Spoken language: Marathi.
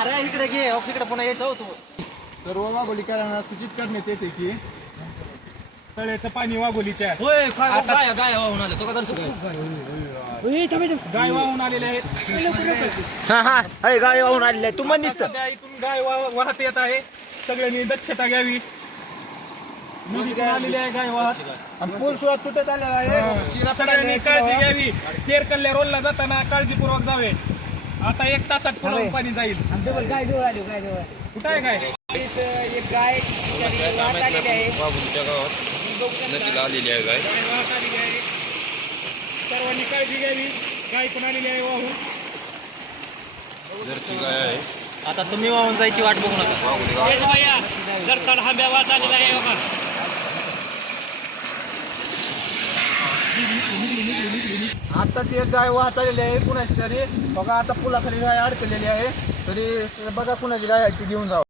अरे इकडे घे इकडे पुन्हा यायचं तू. सर्व वाघोलीकरांना सूचित करण्यात येते की तळ्याचं पाणी वाघोलीच्या होय गाय वाहून आले तो का दर्शक गाय वाहून आलेले आहेत. गाय वाहून आलेली आहे तू म्हणलीस सध्या इथून गाय वाहत येत आहे. सगळ्यांनी दक्षता घ्यावी. नदीतून आलेली आहे गाय वाहत आणि पूल सुद्धा तुटत आलेला आहे. सगळ्यांनी काळजी घ्यावी. केरकल्ल्या रोडला जाताना काळजीपूर्वक जावे. आता 1 तासात पुढे पाणी जाईल. गाय जवळ आली कुठं आहे गाय? एक गाय वाघोलीच्या गावात नदीला आलेली आहे गाय. गाय वाहत आलेली आहे. सर्वांनी काळजी घ्यावी. गाय पण आलेली आहे वाहून. जरची गाय आहे. आता तुम्ही वाहून जायची वाट बघू नका. जर चढ हा वाहत आलेला आहे बघा. आताच एक गाय वाहत आलेली आहे कुणाची तरी. बघा आता पुलाखाली गाय अडकलेली आहे. तरी बघा कुणाची गाय आहे ती घेऊन जावं.